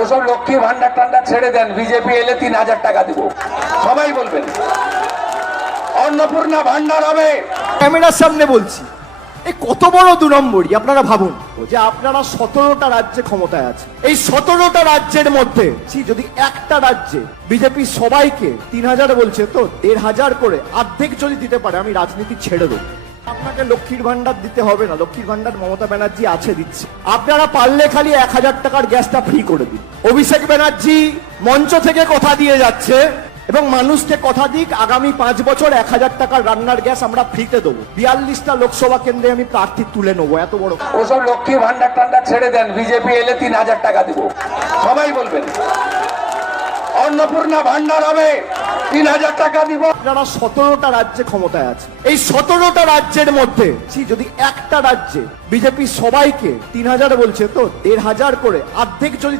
ওসব লক্ষ্মী ভান্ডার টান্ডার ছেড়ে দেন, বিজেপি এলে 3000 টাকা দিব, সবাই বলবেন। অন্নপূর্ণা ভান্ডার হবে। ক্যামেরার সামনে বলছি, এই কত বড় 2 নম্বরই। আপনারা ভাবুন যে আপনারা 17টা রাজ্যে ক্ষমতায় আছে, এই 17টা রাজ্যের মধ্যে যদি একটা রাজ্যে বিজেপি সবাইকে 3000 বলছে, তো 1500 করে অর্ধেক যদি দিতে পারে, আমি রাজনীতি ছেড়ে দেবো। আপনাকে লক্ষ্মীর ভান্ডার দিতে হবে না, লক্ষ্মীর ভান্ডার মমতা ব্যানার্জি আছে, দিচ্ছে। আপনারা পারলে খালি 1000 টাকার গ্যাসটা ফ্রি করে দিন। অভিষেক ব্যানার্জি মঞ্চ থেকে কথা দিয়ে যাচ্ছে এবং মানুষকে কথা দিক, আগামী 5 বছর 1000 টাকার রান্নার গ্যাস আমরা ফ্রিতে দেবো। 42টা লোকসভা কেন্দ্রে আমি প্রার্থী তুলে নেবো। এত বড় ওসব লক্ষ্মী ভান্ডার টান্ডার ছেড়ে দেন, বিজেপি এলে 3000 টাকা দিব, সবাই বলবেন। অন্নপূর্ণা ভান্ডার হবে, 3000 টাকা দিব। আপনারা 17টা রাজ্যে ক্ষমতায় আছে, এই 17টা রাজ্যের মধ্যে যদি একটা রাজ্যে বিজেপি সবাইকে 3000 বলছে, তো 1500 করে অর্ধেক যদি